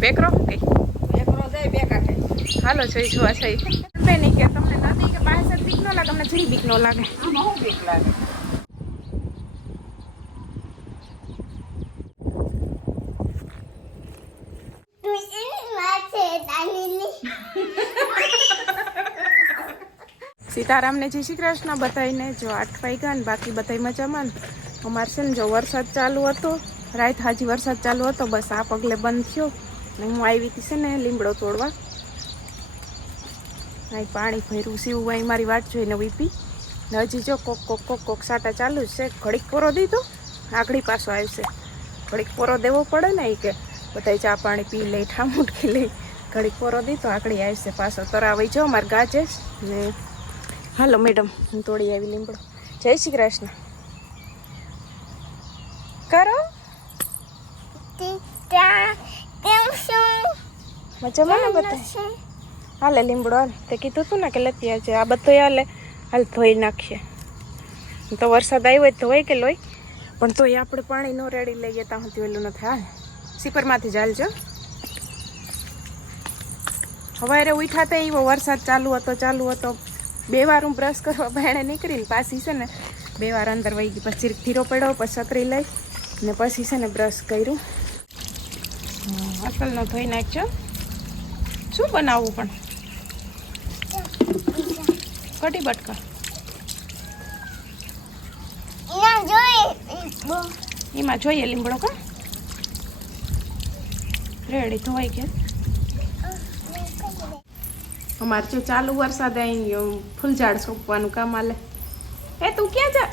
પેકરો કઈ પેકરો જાય બે કાંઠે હાલો જોઈ જોવા છે બે નહીં કે તમને નદી કે પાસે બીક ન લાગે તમને જરી બીક ન લાગે. શું બીક લાગે? સીતારામને જય શ્રી કૃષ્ણ બધાઈને જો આઠ વાગ્યા ને બાકી બધા મજામાં અમારે છે ને જો વરસાદ ચાલુ હતો રાત હાજી વરસાદ ચાલુ હતો બસ આ પગલે બંધ થયો. હું આવી હતી છે ને લીમડો તોડવા. અહીં પાણી ભર્યું, સીવું અહીં મારી વાત જોઈને વીપી. ને હજી જો કોક કોક કોક કોક સાટા ચાલુ જ છે. ઘડીક પોરો દીધો આગળી પાછો આવશે. ઘડીક પોરો દેવો પડે ને એ કે બધા ચા પાણી પી લઈ ઠામુટકી લઈ ઘડીક પોરો દીધો આગળી આવશે પાછો. તરાવઈ જો મારે ગાજે ને હાલો મેડમ, હું તોડી આવી લીમડો. જય શ્રી કૃષ્ણ. કરો. મજામાં ને બધા? હાલે લીમડો હાલ. તે કીધું હતું ને કે લેતી આવજે. આ બધું હાલે. હાલ ધોઈ નાખીએ. તો વરસાદ આવ્યો હોય તો કે લોય પણ તોય આપણે પાણી ન રેડી લઈએ ત્યાં સુધી ઓલું નથી હાલ. સીપરમાંથી જ હાલજો. સવારે ઉઠા તો એવો વરસાદ ચાલુ હતો ચાલુ હતો. બે વાર હું બ્રશ કરવા બહાને નીકળીને પાછી છે ને બે વાર અંદર વહી ગઈ. પછી ધીરો પડ્યો પછી છત્રી લઈ. ને પછી છે ને બ્રશ કર્યું. અસલનો ધોઈ નાખજો શું બનાવવું પણ? કઢી બટકા. એમાં જોઈએ લીમડો કા? રેડી ધોવાઈ ગયા. અમારે જો ચાલુ વરસાદ અહીં ફૂલઝાડ સોંપવાનું કામ આલે. એ તું ક્યાં જા?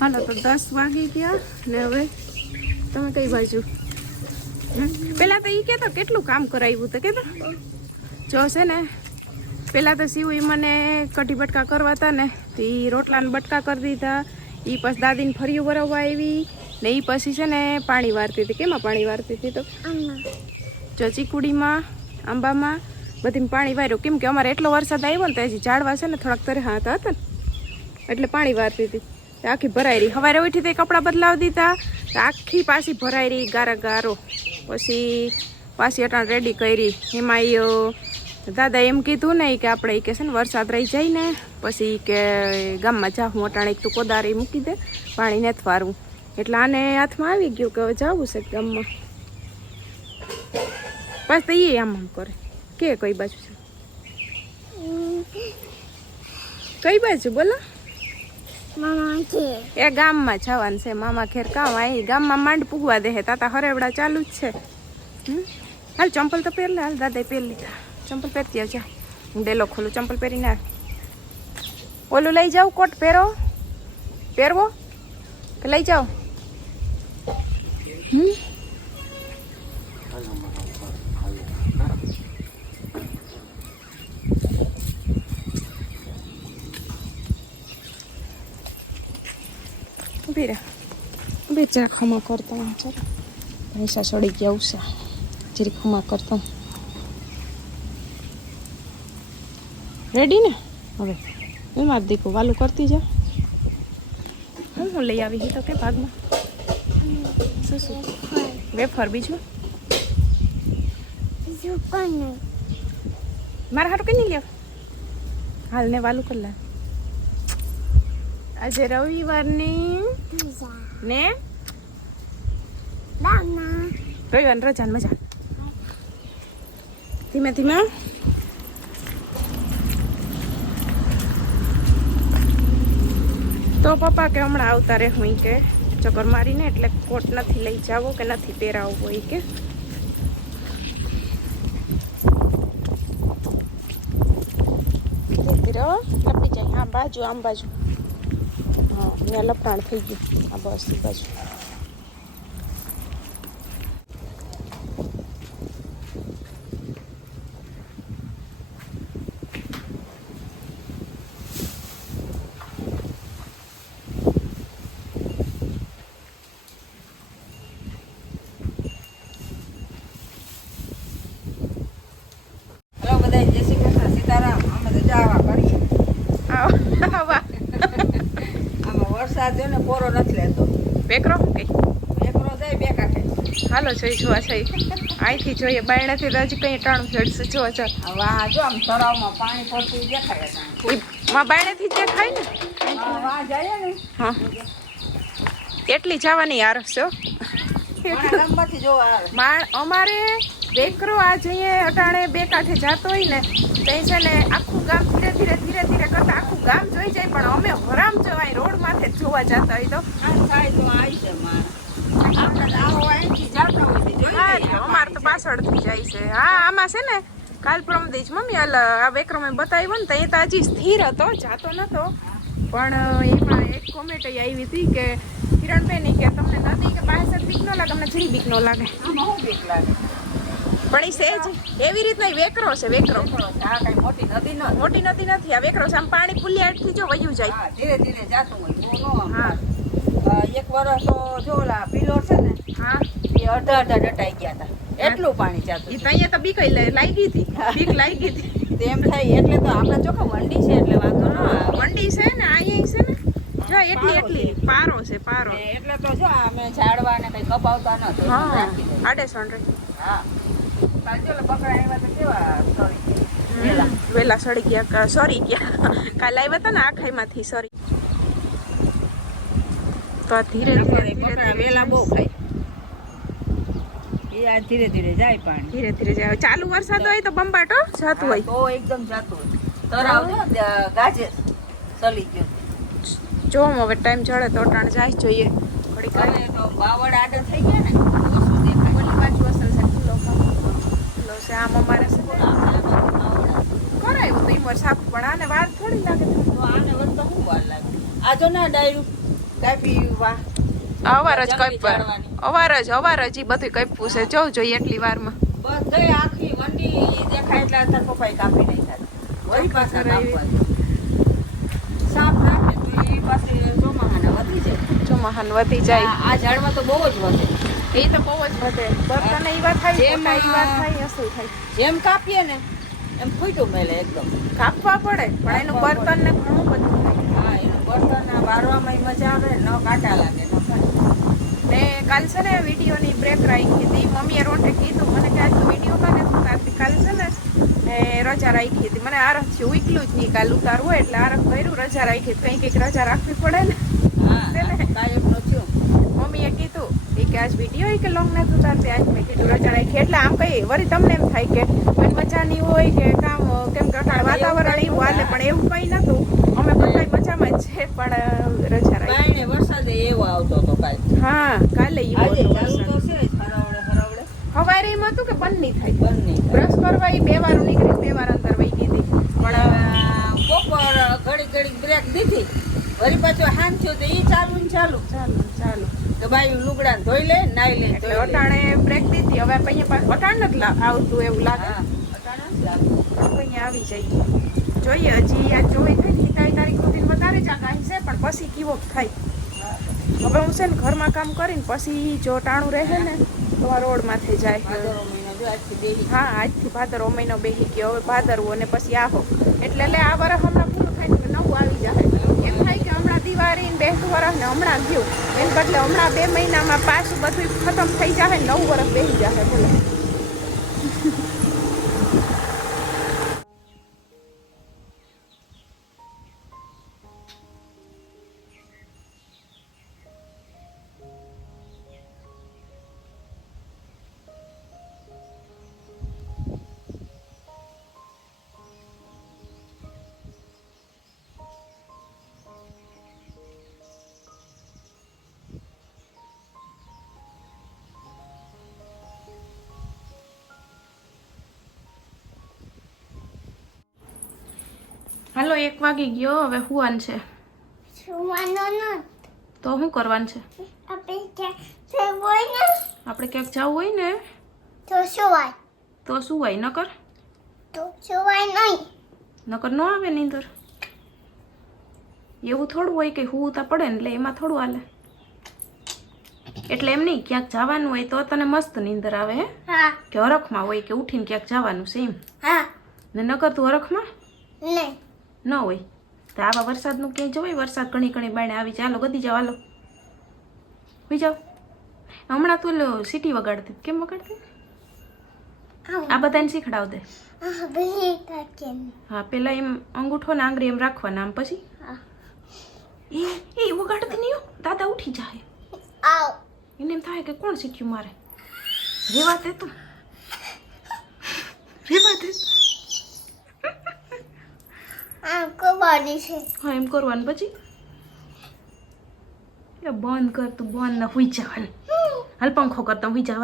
હાલો, તો દસ વાગી ગયા ને હવે તમે કઈ બાજુ? પેલા તો એ કહેતો કેટલું કામ કરાવ્યું તો કહેતો. જો છે ને, પેલા તો શિવ મને કઢી બટકા કરવા હતા ને, તો એ રોટલાને બટકા કરી દીધા. એ પછી દાદીને ફરિયું વરવવા આવી ને એ પછી છે ને પાણી વારતી હતી. કેમાં પાણી વારતી હતી તો? જો ચીકુડીમાં, આંબામાં બધીમાં પાણી વાર્યું. કેમ કે અમારે એટલો વરસાદ આવ્યો ને તો હજી ઝાડવા છે ને થોડાક તરે હાથ હતા ને. એટલે પાણી વારતી હતી. આખી ભરાઈ રહી. સવારે ઉઠી તે કપડાં બદલાવી દીધા. આખી પાછી ભરાઈ રહી ગારા ગારો. પછી પાછી અટાણ રેડી કરી. એમાં અ, દાદા એમ કીધું ને કે આપણે કે છે ને વરસાદ રહી જાય ને પછી કે ગામમાં જા હું અટાણે એક તું કોદારી મૂકી દે પાણી ને વારવું એટલે આને હાથમાં આવી ગયું કે હવે જવું છે ગામમાં. બસ તો એ આમ આમ કરે. કે કઈ બાજુ છે? કઈ બાજુ બોલો? એ ગામમાં જવાનું છે. મામા ખેર કામ આવી. ગામમાં માંડ પૂગવા દે તાતા હરેવડા ચાલુ જ છે? હાલ ચંપલ તો પહેરલે. હાલ દાદા પહેરી લીધા ચંપલ પહેરતી આવજા. હું ડેલો ખોલું. ચંપલ પહેરીને આવ ઓલું લઈ જાઉં કોટ પહેરો. પહેરવો? કે લઈ જાઓ. હમ? ઊભી રહે ઊભી જરા ખમા કરતા ચાલો. પૈસા સડી ગયા ઉષા જરી ખમા કરતા રેડી ને? હવે. એમાં માર દીકું વાલું કરતી જા. હું હું લઈ આવી તો કે ભાગમાં? શું શું? વેફર બીજું? મારા હારું કઈ નહીં લેવા? હાલ ને વાલું કરી લે. આજે રવિવારની ને? કઈ રવિવાર રજા મજા. ધીમે ધીમે. તો પપ્પા કે હમણાં આવતા રહે હું કે. ચક્કર મારીને એટલે કોટ નથી લઈ જાવો કે નથી પહેરાવવો હોય કે. લપડી જાય. આમ બાજુ આમ બાજુ. હા ત્યાં લપડાણ થઈ ગયું. આ બસ ઈ બાજુ હલો બધા જય શ્રી કૃષ્ણ સીતારામ અમે તો જાવા કરીએ આવો આવા આમાં વરસાદ જો ને પોરો નથી લેતો. બેકરો? કઈ એકરો જાય બે કાંઠે હાલો જોઈ જોવા છે અહીંથી જોઈએ બાયણાથી તો હજી કઈ ટાણું ખેડશું જોવા ચાલ હવે જો આમ તળાવમાં પાણી પડતું દેખાયમાં બાયણાથી જે ને? વાહ જાય ને. હા. એટલી જવાની યાર છે અમારે બેકરો આ જઈએ અટાણે બે કાંઠે જતો હોય ને તે છે ને આખું ગામ ધીરે ધીરે ધીરે કરતા આખું ગામ જોઈ જાય પણ અમે હરામ જવાય રોડ માથે જોવા જતા હોય તો. થાય તો આવી છે લઈએ. અમારે તો પાછળથી જાય છે. હા આમાં છે ને કાલ પ્રમદે મમ્મી અલ આ વિક્રમે બતાવ્યો ને તો એ તો હજી સ્થિર હતો જાતો નતો. પણ એમાં એક કોમેન્ટ આવી હતી કે કિરણબેન ઈ કે તમને નદી કે પાસે બીક ન લાગે તમને જરી બીક ન લાગે. બીક લાગે? પણ એ સહેજ એવી રીતના વેકરો છે વેકરો. મોટી નદી ન મોટી નદી નથી આ વેકરો છે. આમ પાણી પુલિયાટથી જો વયું જાય. ધીરે ધીરે જાતું હોય ન હા. એક વર્ષ તો જો ઓલા પિલોર છે ને હા. એ અડધા અડધા ડટાઈ ગયા હતા એટલું પાણી એ જાતું તો અહીંયા તો બીક લાગી હતી. બીક લાગી હતી. તેમ થાય એટલે તો આપણે ચોખ્ખો મંડી છે એટલે વાંધો ન મંડી છે ને અહીંયા છે ને. જો એટલી એટલી પારો છે પારો. એટલે તો જો અમે ઝાડવા ને કઈ કપાવતા ન હા રાખી દઈએ. આડે સોંડે હા. વેલા. સડી ગયા સોરી ગયા. કાલે આવ્યા હતા ને આખાઈમાંથી સોરી. તો આ ધીરે ધીરે વેલા બહુ ખાય. ધીરે ધીરે જાય પાણી. ધીરે ધીરે જાય. ચાલુ વરસાદ હોય તો બંબાટો જતું હોય. તો એકદમ જાતું હોય. તરાવ ગાજે ચલી ગયો. જો હવે ટાઈમ ચડે તો ટાણ જાય જોઈએ. તો બાવળ આડા થઈ ગયા ને ઓછું દેખાય ઓલી બાજુ અસલ છે ખુલ્લો ખુલ્લો છે આમ અમારે છે. કરાયું તો ઈમર સાફ પણ આને વાર થોડી લાગે તો આને વધતા શું વાર લાગે? આ જો ના ડાયરું ડાયપી વાહ અવાર જ કઈ પર અવાર જ અવાર જ ઈ બધું કઈપું છે. જો જોઈએ એટલી વારમાં. બસ ગઈ આખી વંડી દેખાય એટલે અત્યારે પપ્પાએ કાપી નાખ્યા વળી પાછા કાપવા સાફ રાખે તો એ પાસે ચોમાહાના વધી જાય. ચોમાહાન વધી જાય. આ આ ઝાડમાં તો બહુ જ વધે. એ તો બહુ જ વધે. બર્તન વાત થાય મોટા વાત થાય અસલ થાય. જેમ કાપીએ ને એમ ફૂટ્યું મેલે એકદમ. કાપવા પડે પણ એનું બર્તન ને ઘણું બધું થાય. હા એનું બર્તન વારવામાં મજા આવે ન કાંટા લાગે ન કાલ છે ને વિડીયોની બ્રેક રાખી હતી. મમ્મીએ રોટે કીધું. મને કે આજ તો વીડિયો કાને ઉતારતી કાલ છે ને એ રજા રાખી હતી. મને આરખ છે ઉકલું જ નહીં. કાલ ઉતારવું હોય એટલે આરખ કર્યું રજા રાખી. હતી. કંઈક રજા રાખવી પડે ને. હા તેને. આ તો કાયમનું થયું મમ્મીએ કીધું કે આજ વીડિયો કે લોંગ નથી ઉતારતી આજ મેં કીધું રાખી એટલે આમ કઈ વળી તમને એમ થાય કે કોઈ મજાની હોય કે કામ કેમ કે વાતાવરણ એવું હાલે પણ એવું કઈ નતું અમે બધા મજામાં છે પણ રજા રાખી. વરસાદ એવો આવતો હતો કાલે. હા કાલે એવો તો હવારે એમ હતું કે બંધ નહીં થાય. બંધ નહીં. બ્રશ કરવા એ બે વાર નીકળી બે વાર અંદર વહી ગઈ હતી પણ પણ આ બપોર ઘડી ઘડી બ્રેક દીધી. વળી પાછું હાન થયું તો એ ચાલુ ને ચાલુ. ચાલુ ચાલુ. તો ભાઈ લુગડા ધોઈ લે નાઈ લે એટલે અટાણે બ્રેક દીધી. હવે અહીંયા પાસે અટાણ નથી આવતું એવું લાગે. અહીંયા આવી જાય જોઈએ હજી આ જોઈ થઈ ને તારી તારીખ સુધી વધારે જ આગાહી છે પણ પછી કેવો થાય. હવે હું છે ને ઘરમાં કામ કરીને પછી જો ટાણું રહે ને તો આ રોડમાંથી જાય. હા આજથી ભાદરવો મહિનો બેસી ગયો. હવે ભાદરવો અને પછી આવો એટલે લે આ વરસ હમણાં પૂરું થાય ને નવું આવી જાય એમ થાય કે હમણાં દિવાળી ને બેસતું વરસ ને હમણાં ગયું એમ બદલે હમણાં બે મહિનામાં પાછું બધું ખતમ થઈ જાય ને નવું વરસ બેસી જાય બોલો. હાલો એક વાગી ગયો. હવે હુવાન છે. તો શું કરવાનું છે? આપણે ક્યાંક જવું હોય ને? તો સુવાય. તો હોય નકર? તો સુવાય નહીં. નકર ન આવે નીંદર? એવું થોડું હોય કે હુતા પડે ને એટલે એમાં થોડું હાલે. એટલે એમ નહીં ક્યાંક જવાનું હોય તો તને મસ્ત નીંદર આવે હે? હા. કે હરખમાં હોય કે ઉઠીને ક્યાંક જવાનું છે એમ. હા. ને નકર તું હરખમાં? નહીં. ન હોય. તો આવા વરસાદનું ક્યાંય જવાય? વરસાદ ઘણી ઘણી બાણે આવી ચાલો ગદી જાઓ હાલો. હોઈ જાઓ. હમણાં તું સીટી વગાડતી. કેમ વગાડતી? આ બધાને શીખડાવ દે હા પેલા એમ અંગૂઠો ને આંગળી એમ રાખવાના આમ પછી. એ એ વગાડતી નહીં. દાદા ઉઠી જાય એને એમ થાય કે કોણ શીખ્યું મારે? રેવા તે તું. રેવા દે આ કરવાની છે. હા એમ કરવાનું પછી? એ બંધ કર તું બંધ ના હુઈ જા હાલ. પંખો કરતા હુઈ જા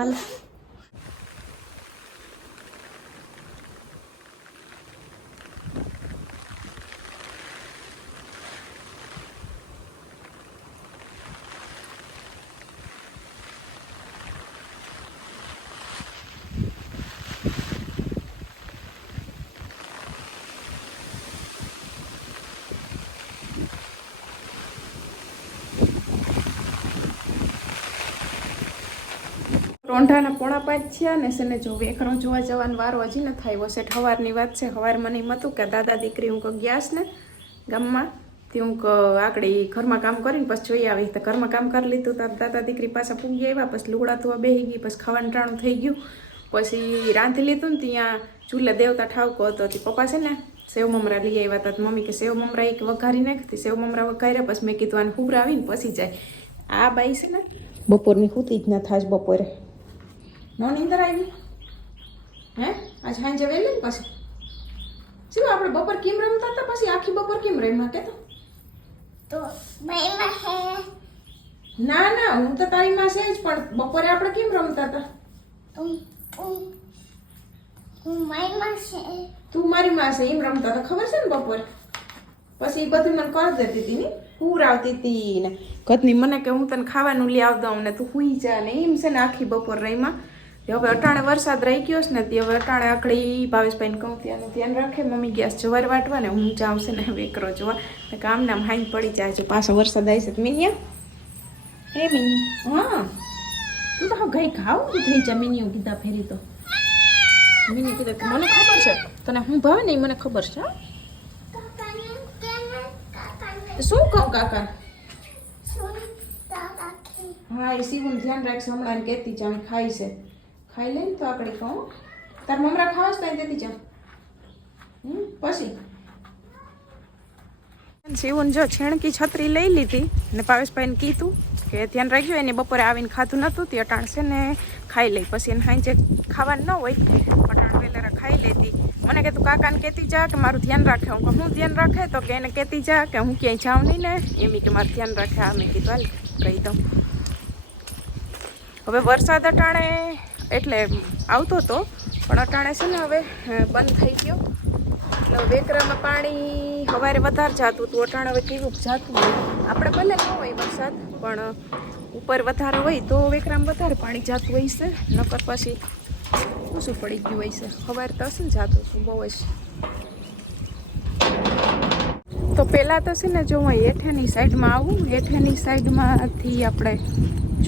રોંઢાના પોણા પાંચ થયા ને છે જો વેખણો જોવા જવાનો વારો હજી ન થાય હશે સવારની વાત છે. સવાર મને એમ હતું કે દાદા દીકરી હું ગયા છે ને ગામમાં, તે હું આગળ ઘરમાં કામ કરીને પછી જોઈ આવી. તો ઘરમાં કામ કરી લીધું તો દાદા દીકરી પાસે પૂગી આવ્યા, પછી લુગડા ધોવા બેસી ગઈ, પછી ખાવાનું ટાણું થઈ ગયું. પછી રાંધી લીધું ને ત્યાં ચૂલે દેવતા ઠાવકો હતો. તે પપ્પા છે ને સેવ મમરા લઈ આવ્યા હતા. મમ્મી કે સેવ મમરા એક વઘારી નાખતી સેવ મમરા વઘાર્યા, પછી મેં કીધું આને હુવરાવીને પછી જાય. આ બાઈ છે ને બપોરની હુતી જ ના થાય બપોરે. નો નીંદર આવી? હે? આજ સાંજે વહેલી ને પછી? શું આપણે બપોર કેમ રમતા હતા? પછી આખી બપોર કેમ રમ્યા કે તો? ના ના હું તો તારી માં છે જ પણ બપોરે આપણે કેમ રમતા હતા? તું મારી માં છે એમ રમતા હતા ખબર છે ને બપોરે? પછી એ બધું મને કરી દેતી હતી ને પૂર આવતી હતી ને. ઘરની મને કે હું તને ખાવાનું લઈ આવ દઉં ને તું હુઈ જા ને એમ છે ને આખી બપોર રહીમાં હવે અટાણે વરસાદ રહી ગયો છે ને તે હવે અટાણે આકડી ભાવેશભાઈને કહું ત્યાંનું ધ્યાન રાખે, મમ્મી ગેસ જવાર વાટવા ને હું જાઉં છે ને વેકરો જોવા. ને કામ નામ હાઈ પડી જાય છે, પાછો વરસાદ આવી છે મિનિયા હે મિની, હા. તું તો ગઈ ખાવ થઈ જા મિનિયો કીધા ફેરી તો. મિની કીધા મને ખબર છે, તને હું ભાવે ને મને ખબર છે શું કહું કાકા? હા, એ સીવું ધ્યાન રાખશે હમણાં કહેતી જાઉં ખાઈ છે. ખાઈ લે ને તો આકડી કહું તાર મમરા ખાવા તો તેથી જાઉં. પછી. શિવન જો છેણકી છત્રી લઈ લીધી ને ભાવેશભાઈને કીધું કે ધ્યાન રાખજો, એને બપોરે આવીને ખાધું નહોતું, તે અટાણશે ને ખાઈ લઈ પછી એને સાંજે ખાવાનું ન હોય, અટાણ વેલેરા ખાઈ લેતી. મને કે તું કાકાને કહેતી જા કે મારું ધ્યાન રાખે. હું હું ધ્યાન રાખે? તો કે એને કહેતી જા કે હું ક્યાંય જાઉં નહીં ને. એમ કે મારું ધ્યાન રાખે. આ મેં કીધું, હાલ, કહી દઉં. હવે વરસાદ અટાણે એટલે આવતો હતો પણ અટાણે છે ને હવે બંધ થઈ ગયો. એટલે વેકરામાં પાણી સવારે વધારે જાતું હતું, અટાણે હવે કેવું જાતું આપણે ભલે ન હોય વરસાદ, પણ ઉપર વધારે હોય તો વેકરામાં વધારે પાણી જાતું હોય છે. નકર પછી ઓછું પડી ગયું હોય છે. સવારે તો હશે ને જાતું હતું, બહુ જ. તો પહેલાં તો છે ને જો હું હેઠેની સાઈડમાં આવું હેઠેની સાઈડમાંથી આપણે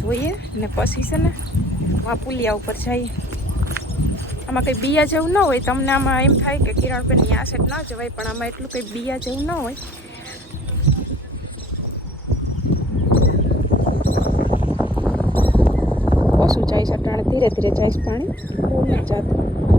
જોઈએ, ને પછી છે ને આ પુલિયા ઉપર જઈએ આમાં કંઈ બિયા જેવું ન હોય. તમને આમાં એમ થાય કે કિરણબેન આ સાઈડ ન જવાય, પણ આમાં એટલું કંઈ બિયા જેવું ન હોય. ઓછું જાય છે ધીરે ધીરે જાય પાણી. પૂર નથી જાતું.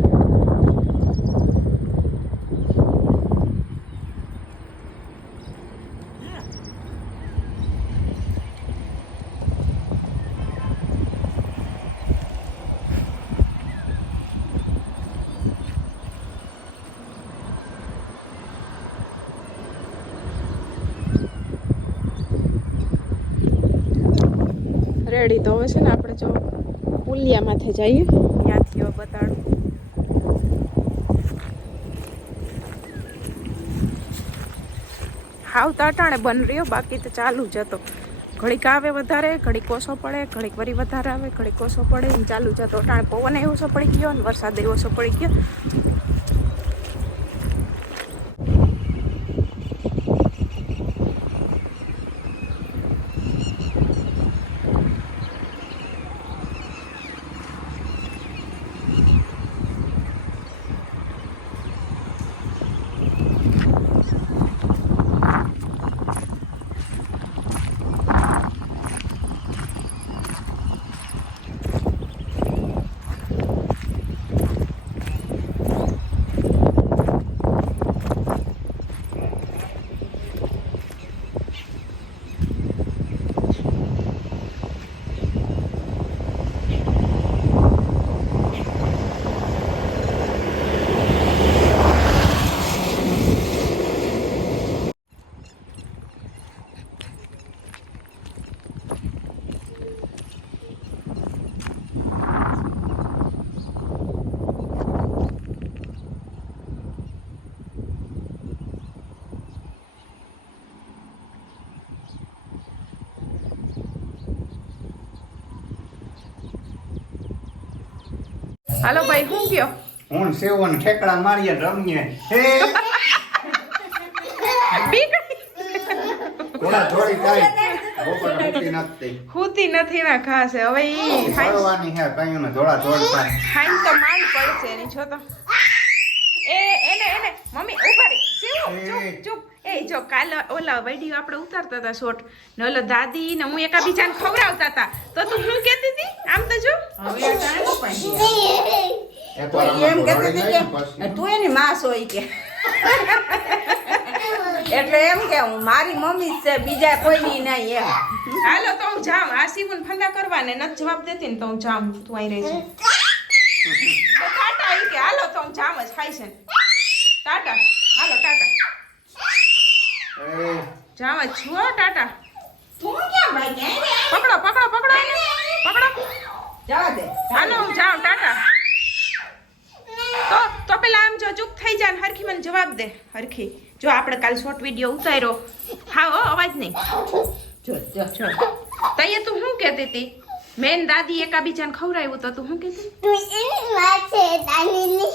રેડી તો હવે છે ને આપણે જો પુલિયા માથે જઈએ. ત્યાંથી હવે બતાડું. આવતા અટાણે બન રહ્યો, બાકી તો ચાલુ જ હતો. ઘડીક આવે વધારે, ઘડીક ઓછો પડે, ઘડીક વરી વધારે આવે, ઘડીક ઓછો પડે ચાલુ જતો અટાણે પવન એવો પડી ગયો અને વરસાદ એવો પડી ગયો. હાલો ભાઈ શું કયો? હું સેવન ઠેકડા મારીએ રમીએ. હે? થોડા થોડી કાઈ ખૂતી નથી ના ખાસ હવે ઈ ખાઈ ફરવાની હે કયું ને ધોળા ધોળ થાય ખાઈને તો માલ પડશે એની છો તો. એ એને એને મમ્મી ઊભા રહી. શિવ ચૂપ ચૂપ એ જો કાલ ઓલા વીડિયો આપણે ઉતારતા હતા શોર્ટ ને ઓલો દાદી ને હું એકા બીજાને ખવડાવતા હતા. તો તું શું કહેતી હતી? આમ તો જો. એમ કહેતી હતી કે તું એની માં છો કે. એટલે એમ કે હું મારી મમ્મી છે બીજા કોઈની નહીં એમ. હાલો તો હું જાઉં. આ સીવું ફંદા કરવા ને નથી જવાબ દેતી ને તો હું જાઉં. તું અહીં રહી તો ટાટા કે હાલો તો હું જામ જ ખાઈ છે. ટાટા. હાલો ટાટા. જાવ છો ટાટા. તું ક્યાં ભાઈ? પકડો પકડો પકડો પકડો. જવા દે. હાલો હું જાઉં ટાટા. તો તો પેલા આમ જો ચૂપ થઈ જાય ને હરખી મને જવાબ દે. હરખી. જો આપણે કાલ શોર્ટ વીડિયો ઉતાર્યો. હા હો અવાજ નહીં. જો જો. જો. તઈએ તું શું કહેતી હતી? મેન દાદી એકા બીજાને ખવડાવ્યું તો તું શું કહેતી? તું એની વાત છે દાદીની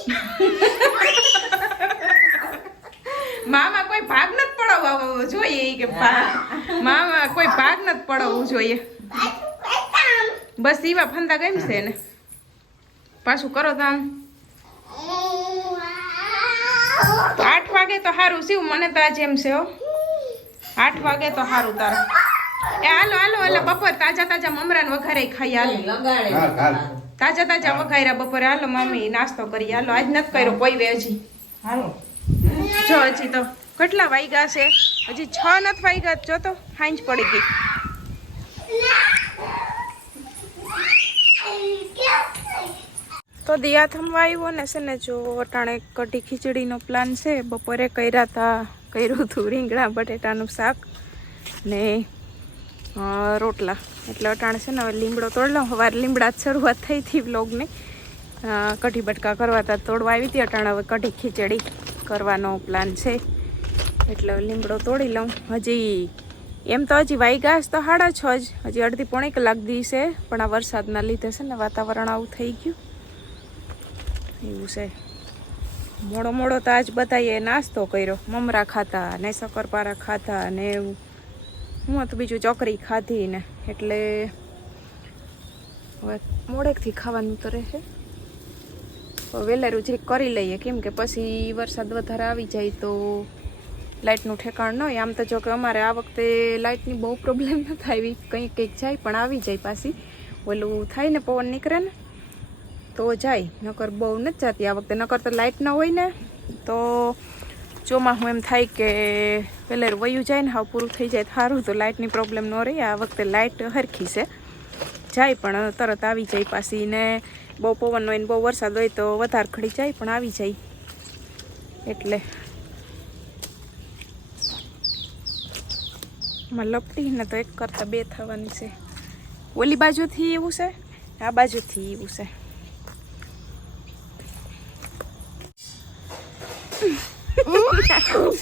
મામા કોઈ ભાગ નથી પડાવવો જોઈએ કે મામા કોઈ ભાગ નથી પડાવવું જોઈએ. બસ ઈવા ફંદા ગમશે ને. પાછું કરો તમ આઠ વાગે તો સારું શિવ મને તો આજે એમ છે હો. આઠ વાગે તો સારું તારે. એ હાલો હાલો એટલે બપોર તાજા તાજા મમરાન વઘારે ખાઈ હાલ. તાજા તાજા વઘાર્યા બપોરે. હાલો મમ્મી નાસ્તો કરી. હાલો આજ નથી કર્યો કોઈ વેજી. હાલો. હજી તો. કેટલા વાગ્યા છે? હજી છ નથી વાગ્યા જો. તો, હાંજ પડી ગઈ. તો દિયા થમવા આવ્યો ને છે ને, જો અટાણે કઢી ખીચડીનો પ્લાન છે. બપોરે કર્યા હતા કર્યું હતું રીંગણા, બટેટાનું શાક ને રોટલા. એટલે અટાણે છે ને, હવે લીમડો તોડ લઉં સવારે લીમડા શરૂઆત થઈ હતી વ્લોગની કઢી બટકા કરવા હતા તોડવા આવી હતી. અટાણે હવે કઢી ખીચડી. કરવાનો પ્લાન છે. એટલે લીમડો તોડી લઉં. હજી એમ તો હજી જ તો સાડા છ જ. હજી અડધી પોણી કલાક દિવસે પણ આ વરસાદના લીધે છે ને વાતાવરણ આવું થઈ ગયું. એવું છે. મોડો મોડો તો આજ બધાએ નાસ્તો કર્યો. મમરા ખાતા ને શક્કરપારા ખાતા ને એવું. હું તો બીજું ચોકરી ખાધી ને એટલે હવે મોડેકથી ખાવાનું તો રહેશે. વહેલેરું જરીક કરી લઈએ, કેમ કે પછી વરસાદ વધારે આવી જાય તો લાઇટનું ઠેકાણ ન હોય. આમ તો જો કે અમારે આ વખતે લાઇટની બહુ પ્રોબ્લેમ ન થાય, એવી કંઈક કંઈક જાય, પણ આવી જાય પાછી. ઓલું થાય ને પવન નીકળે ને, તો જાય. નકર બહુ નથી જતી આ વખતે. નકર તો લાઇટ ન હોય ને, તો ચોમાસું એમ થાય કે પહેલે વયું જાય ને, હાવ પૂરું થઈ જાય સારું. તો લાઇટની પ્રોબ્લેમ ન રહે. આ વખતે લાઇટ હરખી છે. જાય પણ તરત આવી જાય પાછી ને બહુ પવન હોય ને બહુ વરસાદ હોય તો વધારે ખડી જાય, પણ આવી જાય. એટલે લપટી ને તો એક કરતાં બે થવાની છે. ઓલી બાજુથી એવું છે? આ બાજુથી એવું છે.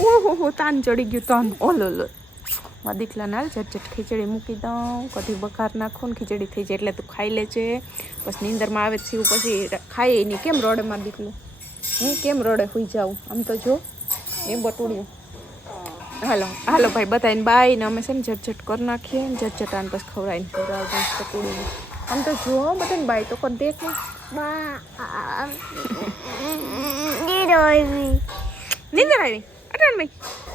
ઓહો, તાન ચડી ગયું તાન ઓલો. લો માં દીકલા નાલ ઝટ ઝટ ખીચડી મૂકી દઉં કઢી બખાર નાખું ને ખીચડી થઈ જાય એટલે તું ખાઈ લેજે પછી નીંદરમાં આવે છે પછી ખાઈએ નહીં કેમ રોડે માર દીકલું હું કેમ રોડે સુઈ જાઉં આમ તો જો એ બટુડ્યું હાલો હાલો ભાઈ બતાવીને બાય ને અમે છે ને ઝટઝટ ઝટ કરી નાખીએ ઝટઝટ ઝટ ઝટ આને પછી ખવડાવીને ખવડાવતા પકોડી આમ તો જો બધાને બાય તો કરી દેખ નીંદર આવી નીંદર આવી અટાણ ભાઈ